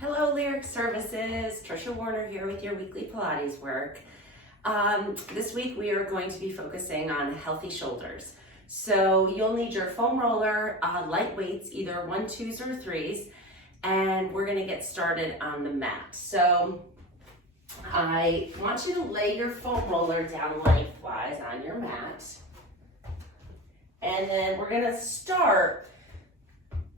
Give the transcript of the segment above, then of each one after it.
Hello, Lyric Services. Trisha Warner here with your weekly Pilates work. This week we are going to be focusing on healthy shoulders. So you'll need your foam roller, light weights, either 1, 2s, or 3s, and we're going to get started on the mat. So I want you to lay your foam roller down lengthwise on your mat, and then we're going to start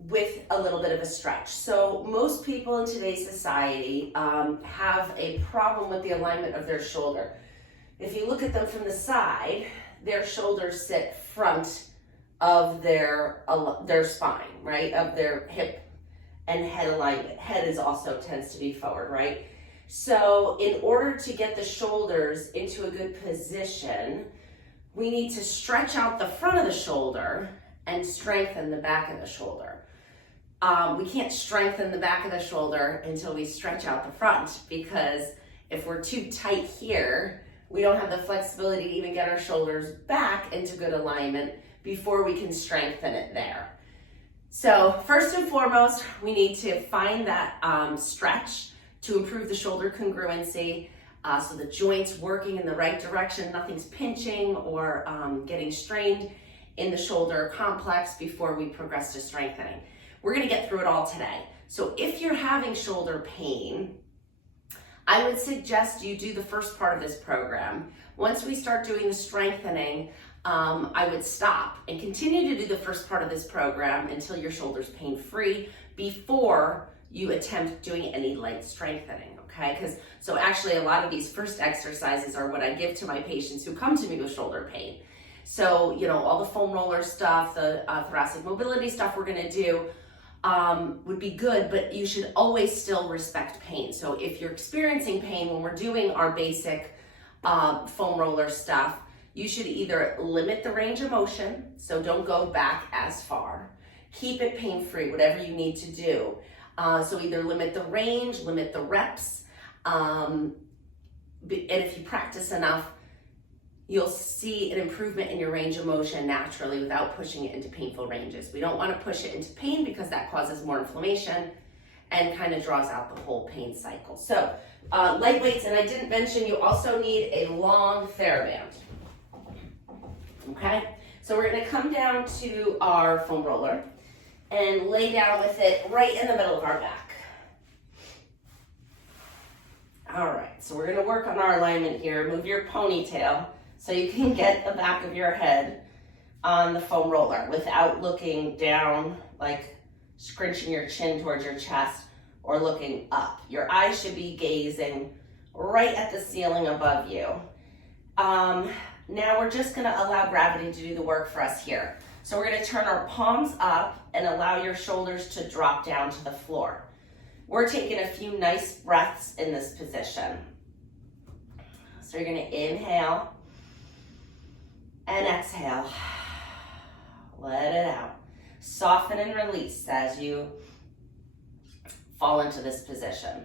with a little bit of a stretch. So most people in today's society have a problem with the alignment of their shoulder. If you look at them from the side, their shoulders sit front of their spine, right? Of their hip and head alignment. Head is also tends to be forward, right? So in order to get the shoulders into a good position, we need to stretch out the front of the shoulder and strengthen the back of the shoulder. We can't strengthen the back of the shoulder until we stretch out the front, because if we're too tight here, we don't have the flexibility to even get our shoulders back into good alignment before we can strengthen it there. So first and foremost, we need to find that stretch to improve the shoulder congruency, so the joint's working in the right direction, nothing's pinching or getting strained in the shoulder complex before we progress to strengthening. We're gonna get through it all today. So if you're having shoulder pain, I would suggest you do the first part of this program. Once we start doing the strengthening, I would stop and continue to do the first part of this program until your shoulder's pain-free before you attempt doing any light strengthening, okay? So actually a lot of these first exercises are what I give to my patients who come to me with shoulder pain. So, all the foam roller stuff, the thoracic mobility stuff we're gonna do, would be good, but you should always still respect pain. So if you're experiencing pain when we're doing our basic foam roller stuff, you should either limit the range of motion, so don't go back as far. Keep it pain-free, whatever you need to do. So either limit the range, limit the reps, and if you practice enough, you'll see an improvement in your range of motion naturally without pushing it into painful ranges. We don't want to push it into pain because that causes more inflammation and kind of draws out the whole pain cycle. So light weights, and I didn't mention you also need a long TheraBand. Okay, so we're going to come down to our foam roller and lay down with it right in the middle of our back. All right, so we're going to work on our alignment here. Move your ponytail so you can get the back of your head on the foam roller without looking down, like scrunching your chin towards your chest or looking up. Your eyes should be gazing right at the ceiling above you. Now we're just gonna allow gravity to do the work for us here. So we're gonna turn our palms up and allow your shoulders to drop down to the floor. We're taking a few nice breaths in this position. So you're gonna inhale and exhale. Let it out. Soften and release as you fall into this position.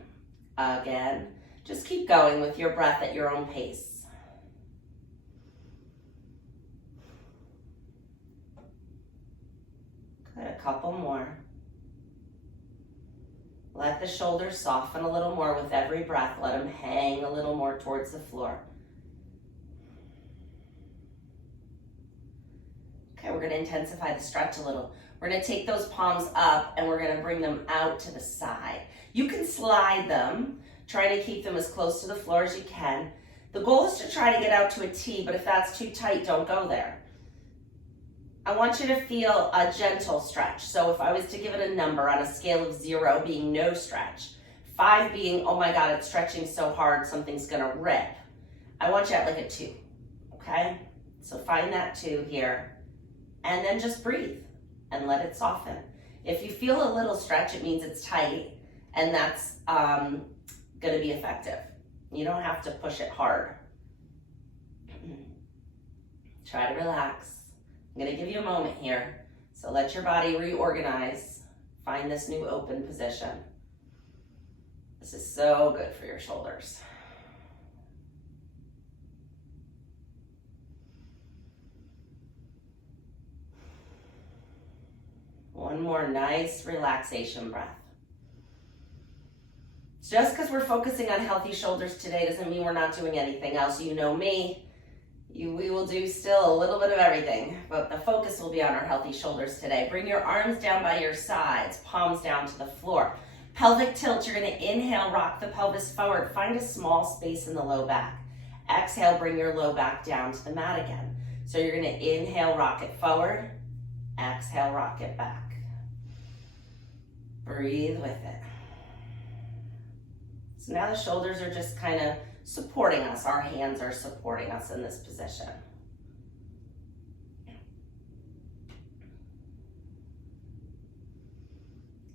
Again, just keep going with your breath at your own pace. Good, a couple more. Let the shoulders soften a little more with every breath. Let them hang a little more towards the floor. Okay, we're gonna intensify the stretch a little. We're gonna take those palms up and we're gonna bring them out to the side. You can slide them, try to keep them as close to the floor as you can. The goal is to try to get out to a T, but if that's too tight, don't go there. I want you to feel a gentle stretch. So if I was to give it a number on a scale of 0 being no stretch, 5 being, oh my God, it's stretching so hard, something's gonna rip. I want you at like a 2, okay? So find that 2 here, and then just breathe and let it soften. If you feel a little stretch, it means it's tight, and that's gonna be effective. You don't have to push it hard. Try to relax. I'm gonna give you a moment here, so let your body reorganize. Find this new open position. This is so good for your shoulders. One more nice relaxation breath. Just because we're focusing on healthy shoulders today doesn't mean we're not doing anything else. You know me, we will do still a little bit of everything, but the focus will be on our healthy shoulders today. Bring your arms down by your sides, palms down to the floor. Pelvic tilt, you're gonna inhale, rock the pelvis forward. Find a small space in the low back. Exhale, bring your low back down to the mat again. So you're gonna inhale, rock it forward. Exhale, rock it back. Breathe with it. So now the shoulders are just kind of supporting us. Our hands are supporting us in this position.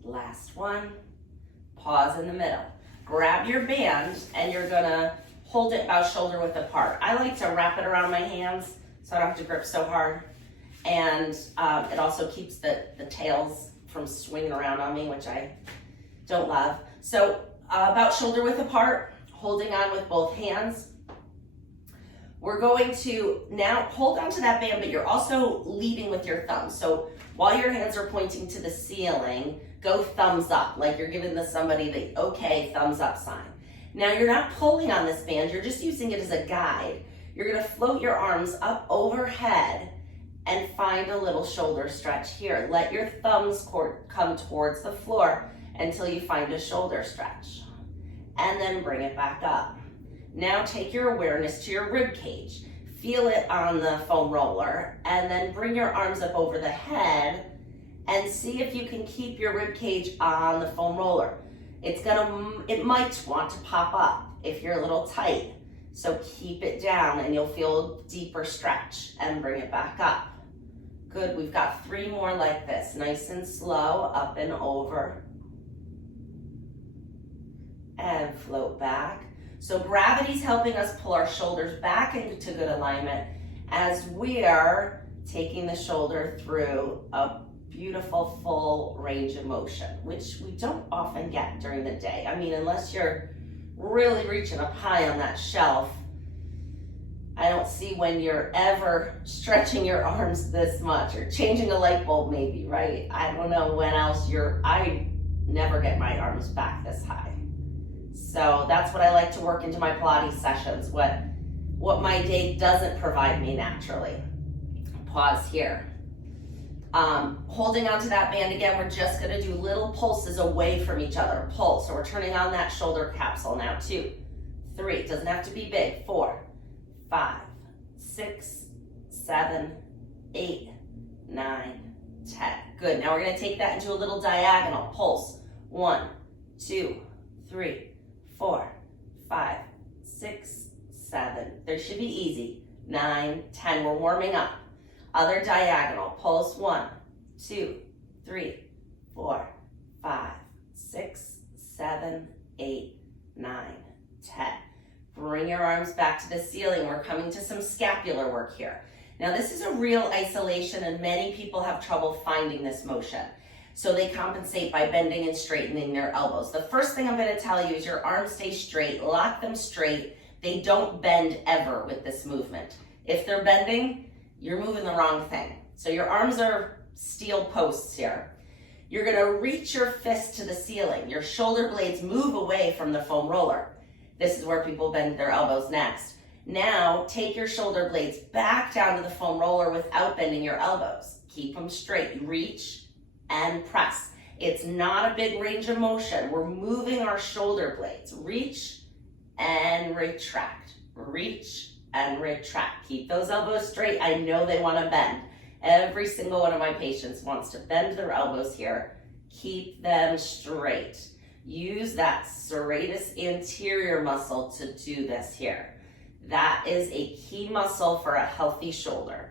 Last one. Pause in the middle. Grab your band and you're gonna hold it about shoulder width apart. I like to wrap it around my hands so I don't have to grip so hard. And it also keeps the tails from swinging around on me, which I don't love. So about shoulder width apart, holding on with both hands. We're going to now hold on to that band, but you're also leading with your thumbs. So while your hands are pointing to the ceiling, go thumbs up, like you're giving somebody the okay thumbs up sign. Now you're not pulling on this band, you're just using it as a guide. You're gonna float your arms up overhead and find a little shoulder stretch here. Let your thumbs come towards the floor until you find a shoulder stretch. And then bring it back up. Now take your awareness to your rib cage. Feel it on the foam roller, and then bring your arms up over the head and see if you can keep your rib cage on the foam roller. It might want to pop up if you're a little tight. So keep it down and you'll feel a deeper stretch and bring it back up. Good, we've got 3 more like this. Nice and slow, up and over. And float back. So gravity's helping us pull our shoulders back into good alignment as we're taking the shoulder through a beautiful full range of motion, which we don't often get during the day. I mean, unless you're really reaching up high on that shelf, I don't see when you're ever stretching your arms this much or changing a light bulb maybe, right? I don't know when else I never get my arms back this high. So that's what I like to work into my Pilates sessions, what my day doesn't provide me naturally. Pause here. Holding onto that band again, we're just gonna do little pulses away from each other. Pull, so we're turning on that shoulder capsule now. 2, 3, doesn't have to be big. 4, 5, 6, 7, 8, 9, 10. Good, now we're gonna take that into a little diagonal pulse. 1, 2, 3, 4, 5, 6, 7. There should be easy. 9, 10, we're warming up. Other diagonal, pulse. 1, 2, 3, 4, 5, 6, 7, 8, 9, 10. Bring your arms back to the ceiling. We're coming to some scapular work here. Now this is a real isolation and many people have trouble finding this motion. So they compensate by bending and straightening their elbows. The first thing I'm going to tell you is your arms stay straight, lock them straight. They don't bend ever with this movement. If they're bending, you're moving the wrong thing. So your arms are steel posts here. You're going to reach your fist to the ceiling. Your shoulder blades move away from the foam roller. This is where people bend their elbows next. Now take your shoulder blades back down to the foam roller without bending your elbows. Keep them straight. Reach and press. It's not a big range of motion. We're moving our shoulder blades. Reach and retract. Reach and retract. Keep those elbows straight. I know they want to bend. Every single one of my patients wants to bend their elbows here. Keep them straight. Use that serratus anterior muscle to do this here. That is a key muscle for a healthy shoulder.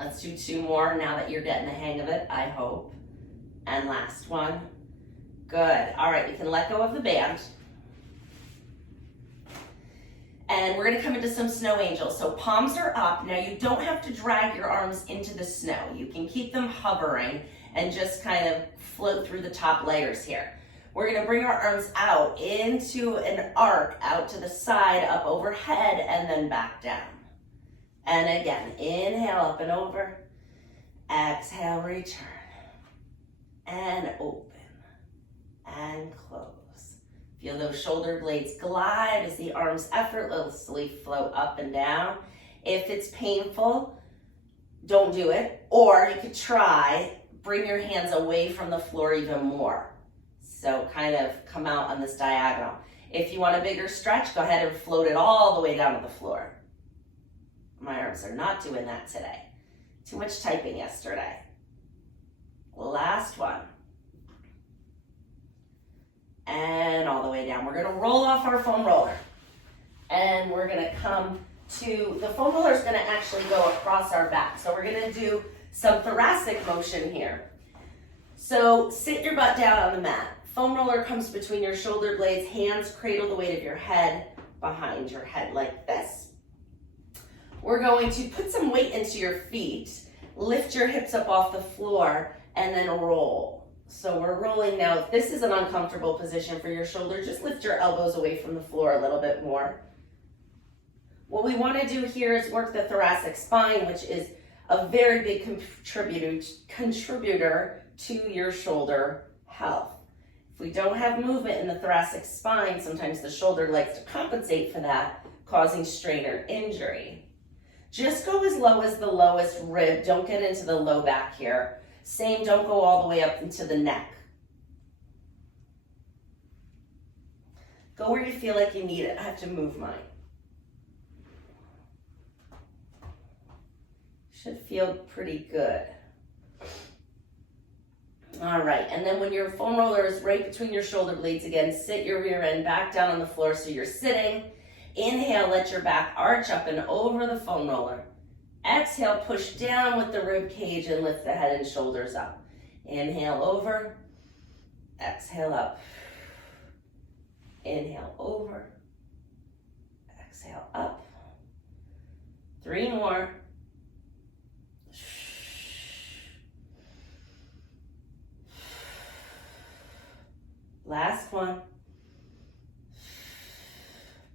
Let's do 2 more now that you're getting the hang of it, I hope. And last one. Good. All right, we can let go of the band. And we're gonna come into some snow angels. So palms are up. Now you don't have to drag your arms into the snow. You can keep them hovering and just kind of float through the top layers here. We're gonna bring our arms out into an arc, out to the side, up overhead, and then back down. And again, inhale up and over, exhale, return, and open, Feel those shoulder blades glide as the arms effortlessly float up and down. If it's painful, don't do it. Or you could try, bring your hands away from the floor even more. So kind of come out on this diagonal. If you want a bigger stretch, go ahead and float it all the way down to the floor. My arms are not doing that today. Too much typing yesterday. Last one. And all the way down. We're gonna roll off our foam roller. And we're gonna come to, the foam roller is gonna actually go across our back. So we're gonna do some thoracic motion here. So sit your butt down on the mat. Foam roller comes between your shoulder blades, hands cradle the weight of your head behind your head like this. We're going to put some weight into your feet, lift your hips up off the floor, and then roll. So we're rolling now. If this is an uncomfortable position for your shoulder, just lift your elbows away from the floor a little bit more. What we want to do here is work the thoracic spine, which is a very big contributor to your shoulder health. If we don't have movement in the thoracic spine, sometimes the shoulder likes to compensate for that, causing strain or injury. Just go as low as the lowest rib. Don't get into the low back here. Same, don't go all the way up into the neck. Go where you feel like you need it. I have to move mine. Should feel pretty good. All right, and then when your foam roller is right between your shoulder blades again, sit your rear end back down on the floor so you're sitting. Inhale, let your back arch up and over the foam roller. Exhale, push down with the rib cage and lift the head and shoulders up. Inhale over, exhale up. Inhale over, exhale up. 3 more. Last one.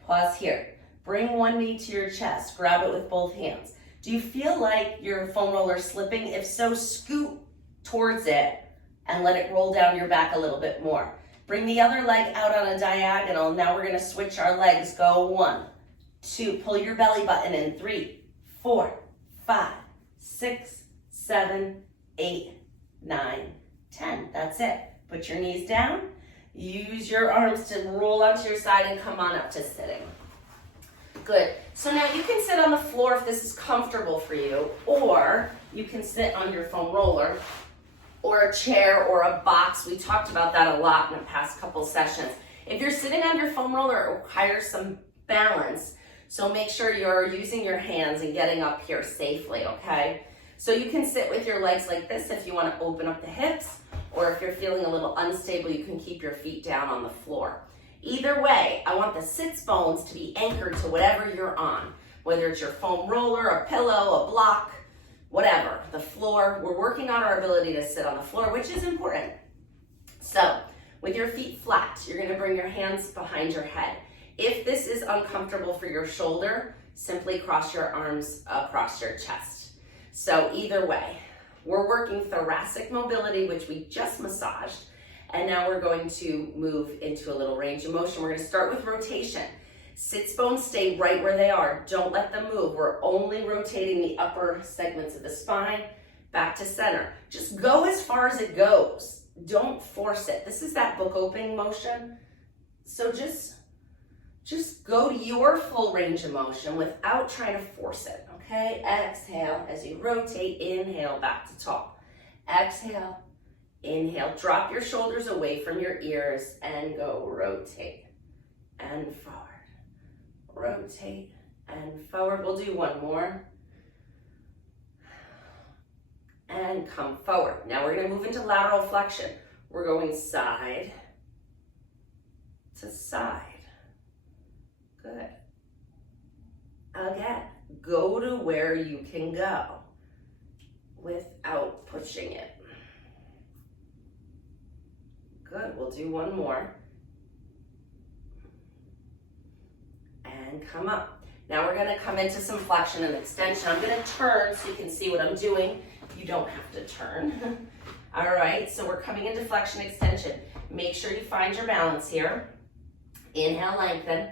Pause here. Bring one knee to your chest. Grab it with both hands. Do you feel like your foam roller is slipping? If so, scoot towards it and let it roll down your back a little bit more. Bring the other leg out on a diagonal. Now we're going to switch our legs. Go 1, 2. Pull your belly button in. 3, 4, 5, 6, 7, 8, 9, 10. That's it. Put your knees down. Use your arms to roll onto your side and come on up to sitting. Good. So now you can sit on the floor if this is comfortable for you, or you can sit on your foam roller or a chair or a box. We talked about that a lot in the past couple sessions. If you're sitting on your foam roller, it requires some balance. So make sure you're using your hands and getting up here safely, okay? So you can sit with your legs like this if you want to open up the hips, or if you're feeling a little unstable, you can keep your feet down on the floor. Either way, I want the sits bones to be anchored to whatever you're on, whether it's your foam roller, a pillow, a block, whatever, the floor. We're working on our ability to sit on the floor, which is important. So with your feet flat, you're going to bring your hands behind your head. If this is uncomfortable for your shoulder, simply cross your arms across your chest. So either way, we're working thoracic mobility, which we just massaged. And now we're going to move into a little range of motion. We're going to start with rotation. Sits bones stay right where they are. Don't let them move. We're only rotating the upper segments of the spine back to center. Just go as far as it goes. Don't force it. This is that book opening motion. So just go to your full range of motion without trying to force it, okay? Exhale as you rotate. Inhale, back to tall. Exhale. Inhale, drop your shoulders away from your ears and go rotate and forward. Rotate and forward. We'll do one more. And come forward. Now we're going to move into lateral flexion. We're going side to side. Good. Again, go to where you can go without pushing it. Good, we'll do one more. And come up. Now we're gonna come into some flexion and extension. I'm gonna turn so you can see what I'm doing. You don't have to turn. All right, so we're coming into flexion extension. Make sure you find your balance here. Inhale, lengthen.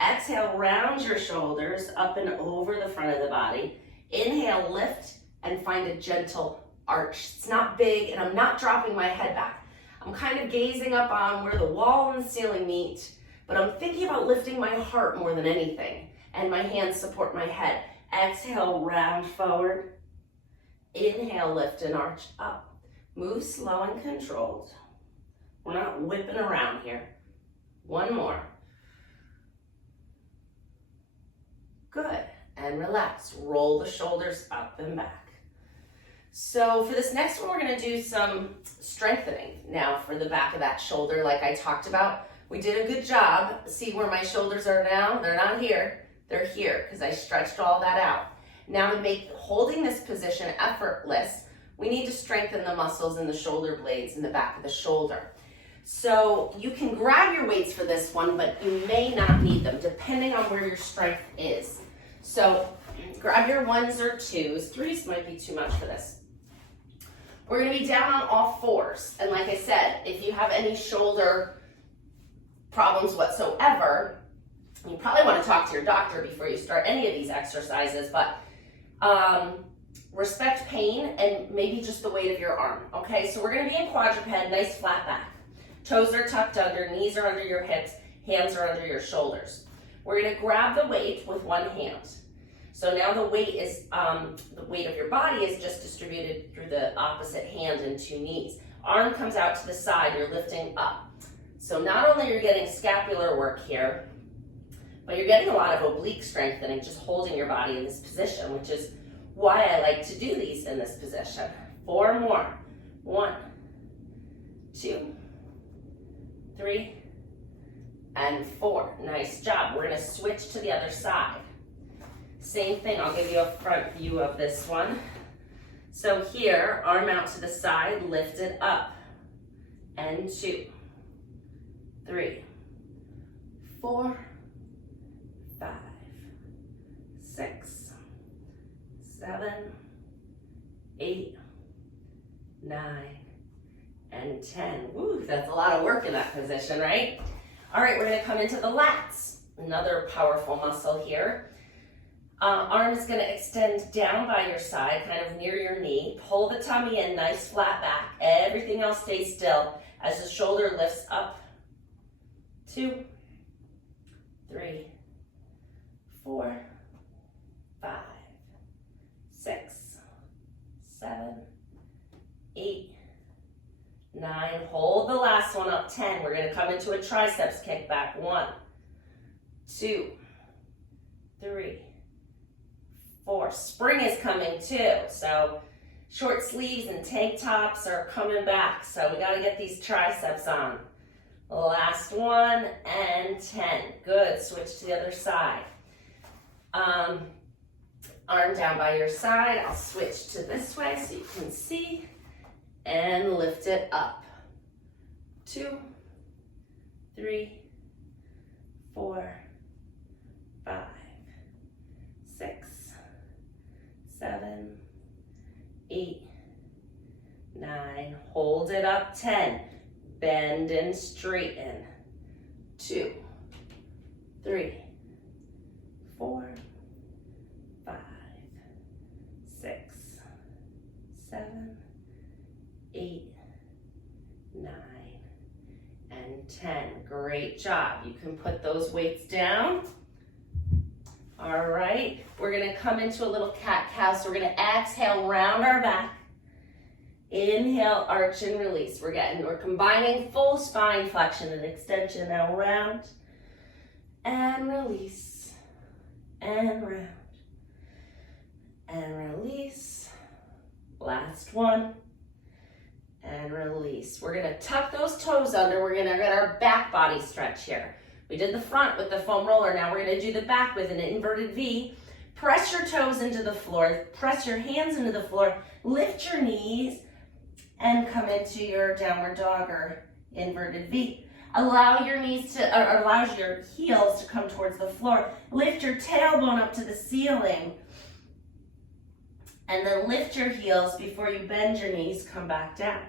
Exhale, round your shoulders up and over the front of the body. Inhale, lift, and find a gentle arch. It's not big, and I'm not dropping my head back. I'm kind of gazing up on where the wall and the ceiling meet, but I'm thinking about lifting my heart more than anything, and my hands support my head. Exhale, round forward. Inhale, lift and arch up. Move slow and controlled. We're not whipping around here. One more. Good, and relax. Roll the shoulders up and back. So for this next one, we're gonna do some strengthening now for the back of that shoulder like I talked about. We did a good job. See where my shoulders are now? They're not here, they're here because I stretched all that out. Now to make holding this position effortless, we need to strengthen the muscles in the shoulder blades in the back of the shoulder. So you can grab your weights for this one, but you may not need them depending on where your strength is. So grab your 1s or 2s. 3s might be too much for this. We're gonna be down on all 4s. And like I said, if you have any shoulder problems whatsoever, you probably wanna talk to your doctor before you start any of these exercises, but respect pain and maybe just the weight of your arm, okay? So we're gonna be in quadruped, nice flat back. Toes are tucked under, knees are under your hips, hands are under your shoulders. We're gonna grab the weight with one hand. So now the weight of your body is just distributed through the opposite hand and 2 knees. Arm comes out to the side, you're lifting up. So not only are you getting scapular work here, but you're getting a lot of oblique strengthening just holding your body in this position, which is why I like to do these in this position. 4 more. 1, 2, 3, and 4. Nice job. We're gonna switch to the other side. Same thing, I'll give you a front view of this one. So here, arm out to the side, lift it up. And 2, 3, 4, 5, 6, 7, 8, 9, and 10. Woo, that's a lot of work in that position, right? All right, we're gonna come into the lats. Another powerful muscle here. Arm is gonna extend down by your side, kind of near your knee. Pull the tummy in, nice flat back. Everything else stays still as the shoulder lifts up. 2, 3, 4, 5, 6, 7, 8, 9. Hold the last one up. 10. We're going to come into a triceps kickback. 1, 2, 3, 4. Spring is coming too. So short sleeves and tank tops are coming back. So we got to get these triceps on. Last one and 10. Good. Switch to the other side. Arm down by your side. I'll switch to this way so you can see. And lift it up. 2, 3, 4, 5, 6, 7, 8, 9. Hold it up. 10. Bend and straighten. 2, 3, 4, 5, 6, 7, 8, 9, and 10. Great job. You can put those weights down. All right, we're gonna come into a little cat-cow. So we're gonna exhale, round our back. Inhale, arch and release. We're combining full spine flexion and extension. Now round and release and round and release. Last one. And release. We're gonna tuck those toes under. We're gonna get our back body stretch here. We did the front with the foam roller. Now we're gonna do the back with an inverted V. Press your toes into the floor. Press your hands into the floor. Lift your knees and come into your downward dog or inverted V. Allow your knees to, or allows your heels to come towards the floor. Lift your tailbone up to the ceiling. And then lift your heels before you bend your knees, come back down.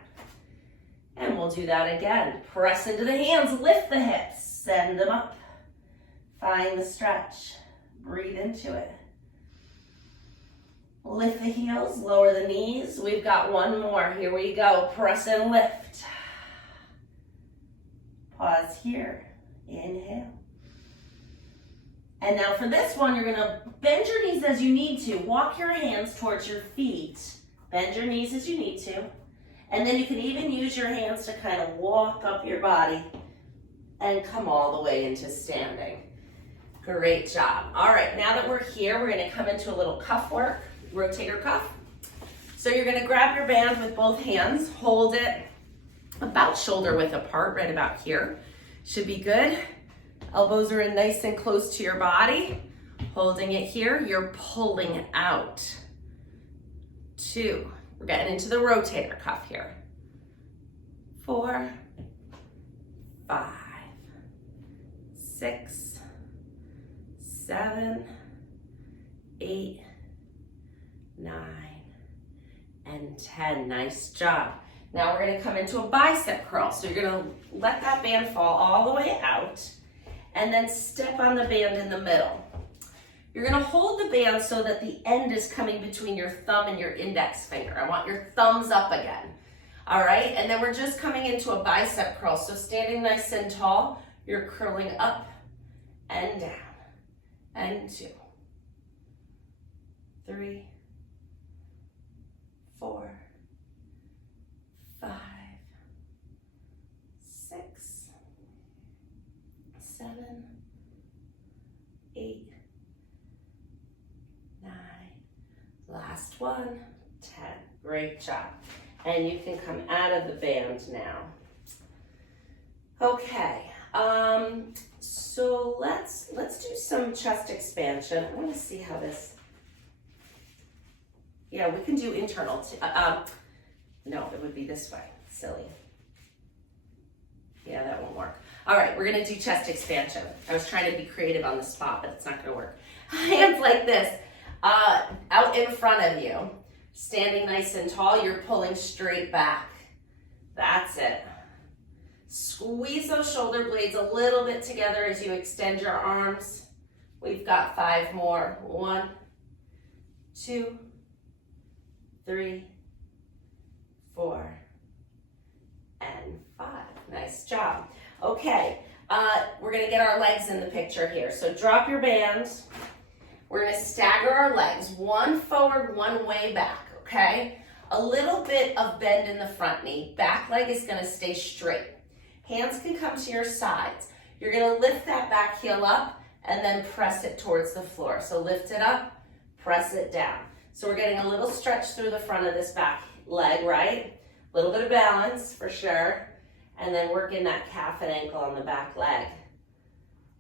And and we'll do that again. Press into the hands, lift the hips, send them up. Find the stretch, breathe into it. Lift the heels, lower the knees. We've got one more, here we go. Press and lift. Pause here, inhale. And now for this one, you're gonna bend your knees as you need to. Walk your hands towards your feet. Bend your knees as you need to. And then you can even use your hands to kind of walk up your body and come all the way into standing. Great job. All right, now that we're here, we're gonna come into a little cuff work, rotator cuff. So you're gonna grab your band with both hands, hold it about shoulder width apart, right about here. Should be good. Elbows are in nice and close to your body. Holding it here, you're pulling out. 2, we're getting into the rotator cuff here. 4, 5, 6, 7, 8, 9, and 10. Nice job. Now we're gonna come into a bicep curl. So you're gonna let that band fall all the way out and then step on the band in the middle. You're gonna hold the band so that the end is coming between your thumb and your index finger. I want your thumbs up again. All right, and then we're just coming into a bicep curl. So standing nice and tall, you're curling up and down. And 2, 3, 4, 5, 6, 7, 8, 9. Last one, 10. Great job. And you can come out of the band now. Okay, so let's do some chest expansion. I want to see how this. Yeah, we can do internal too. No, it would be this way. Silly. Yeah, that won't work. All right, we're gonna do chest expansion. I was trying to be creative on the spot, but it's not gonna work. Hands like this, out in front of you. Standing nice and tall, you're pulling straight back. That's it. Squeeze those shoulder blades a little bit together as you extend your arms. We've got 5 more. 1, 2, 3, 4, and 5. Nice job. Okay, we're gonna get our legs in the picture here. So drop your band. We're gonna stagger our legs, one forward, one way back, okay? A little bit of bend in the front knee. Back leg is gonna stay straight. Hands can come to your sides. You're gonna lift that back heel up and then press it towards the floor. So lift it up, press it down. So we're getting a little stretch through the front of this back leg, right? A little bit of balance for sure. And then working that calf and ankle on the back leg.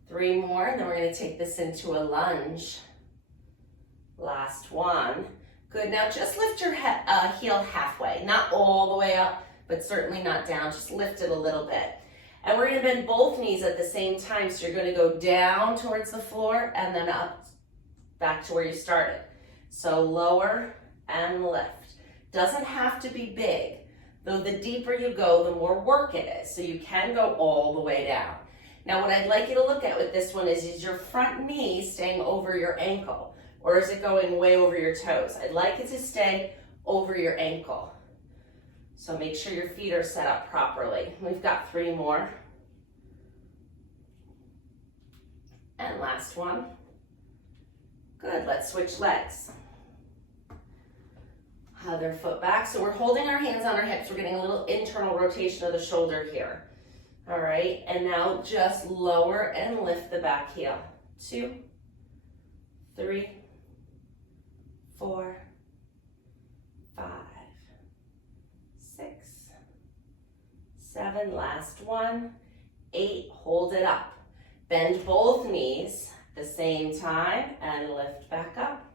3 more, and then we're gonna take this into a lunge. Last one. Good, now just lift your heel halfway. Not all the way up, but certainly not down. Just lift it a little bit. And we're gonna bend both knees at the same time. So you're gonna go down towards the floor and then up back to where you started. So lower and lift. Doesn't have to be big. Though the deeper you go, the more work it is. So you can go all the way down. Now what I'd like you to look at with this one is your front knee staying over your ankle? Or is it going way over your toes? I'd like it to stay over your ankle. So make sure your feet are set up properly. We've got 3 more. And last one. Good, let's switch legs. Other foot back. So we're holding our hands on our hips. We're getting a little internal rotation of the shoulder here. All right, and now just lower and lift the back heel. 2, 3, 4, 5, 6, 7, last one, 8, hold it up. Bend both knees at the same time and lift back up.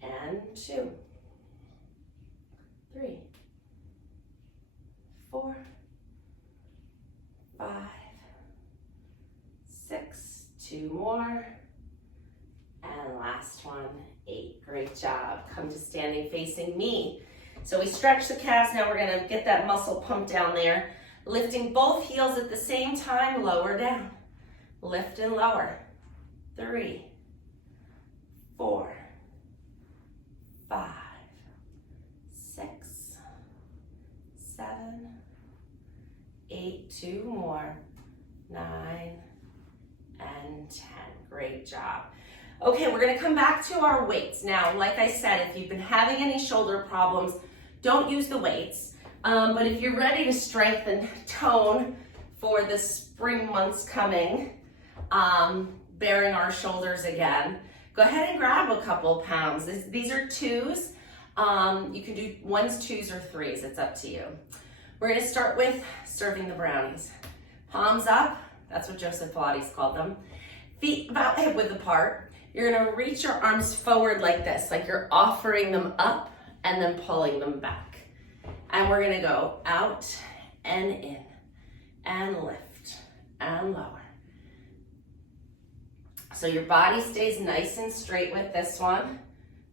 And 2, 3, 4, 5, 6, 2 more, and last one, 8. Great job. Come to standing facing me. So we stretch the calves. Now we're gonna get that muscle pumped down there. Lifting both heels at the same time, lower down. Lift and lower. 3, 4, 5, 6, 7, 8, 2 more, 9, and 10. Great job. Okay, we're gonna come back to our weights. Now, like I said, if you've been having any shoulder problems, don't use the weights. But if you're ready to strengthen tone for the spring months coming, bearing our shoulders again, go ahead and grab a couple pounds. These are 2s. You can do 1s, 2s, or 3s. It's up to you. We're gonna start with serving the brownies. Palms up, that's what Joseph Pilates called them. Feet about hip width apart. You're gonna reach your arms forward like this, like you're offering them up and then pulling them back. And we're gonna go out and in, and lift, and lower. So your body stays nice and straight with this one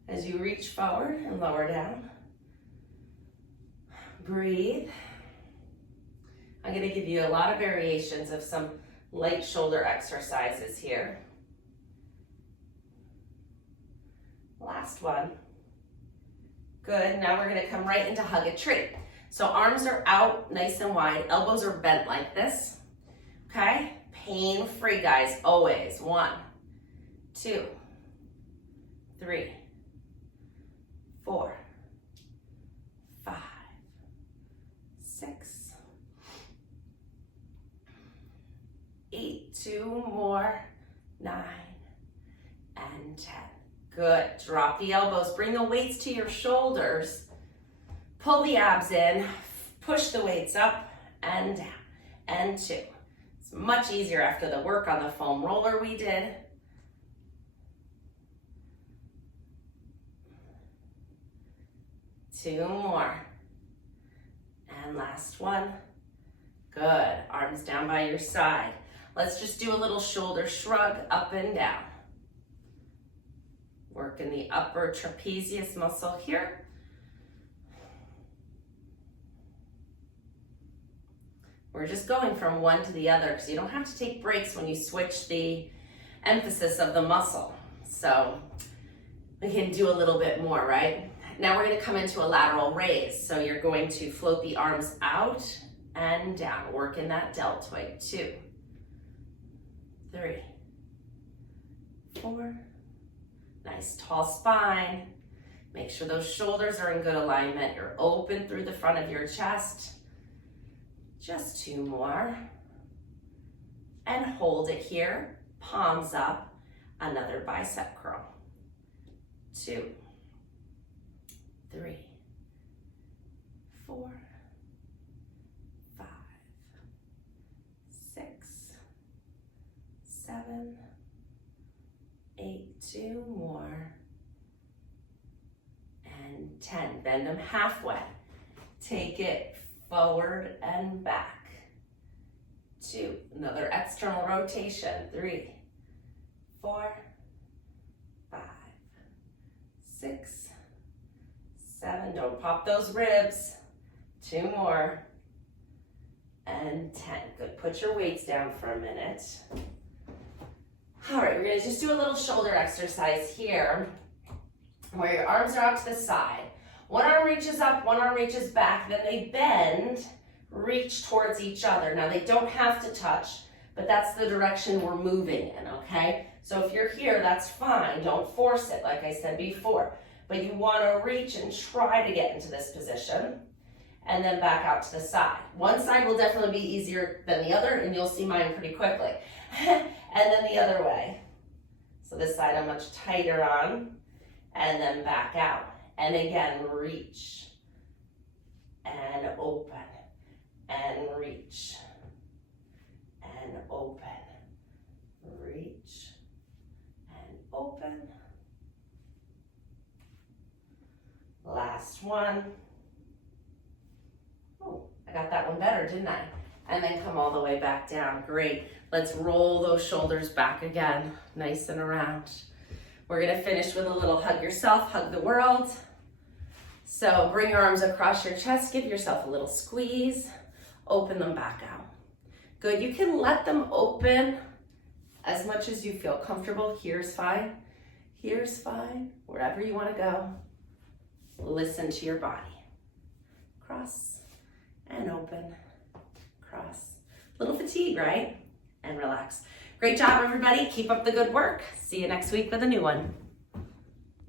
as you reach forward and lower down. Breathe. I'm gonna give you a lot of variations of some light shoulder exercises here. Last one. Good, now we're gonna come right into hug a tree. So arms are out nice and wide, elbows are bent like this, okay? Pain-free, guys, always. 1, 2, 3, 4, 5, 6, 8, 2 more, 9, and 10. Good, drop the elbows, bring the weights to your shoulders, pull the abs in, push the weights up and down, and 2. It's much easier after the work on the foam roller we did. Two more, and last one. Good, arms down by your side. Let's just do a little shoulder shrug up and down. Work in the upper trapezius muscle here. We're just going from one to the other because you don't have to take breaks when you switch the emphasis of the muscle. So we can do a little bit more, right? Now we're going to come into a lateral raise. So you're going to float the arms out and down. Work in that deltoid. 2, 3, 4. Nice tall spine. Make sure those shoulders are in good alignment. You're open through the front of your chest. Just 2 more. And hold it here. Palms up. Another bicep curl. 2, 3, 4, 5, 6, 7, 8, 2 more, and 10. Bend them halfway. Take it forward and back. 2, another external rotation. 3, 4, 5, 6, 7. Don't pop those ribs. 2 more, and 10. Good, put your weights down for a minute. All right, we're gonna just do a little shoulder exercise here where your arms are out to the side. One arm reaches up, one arm reaches back, then they bend, reach towards each other. Now they don't have to touch, but that's the direction we're moving in, okay? So if you're here, that's fine. Don't force it, like I said before. But you wanna reach and try to get into this position and then back out to the side. One side will definitely be easier than the other, and you'll see mine pretty quickly. And then the other way. So this side I'm much tighter on, and then back out. And again, reach, and open, and reach, and open, reach, and open. Last one. Oh, I got that one better, didn't I? And then come all the way back down. Great. Let's roll those shoulders back again, nice and around. We're gonna finish with a little hug yourself, hug the world. So bring your arms across your chest, give yourself a little squeeze, open them back out. Good, you can let them open as much as you feel comfortable. Here's fine, wherever you wanna go. Listen to your body. Cross and open, cross. Little fatigue, right? And relax. Great job, everybody. Keep up the good work. See you next week with a new one.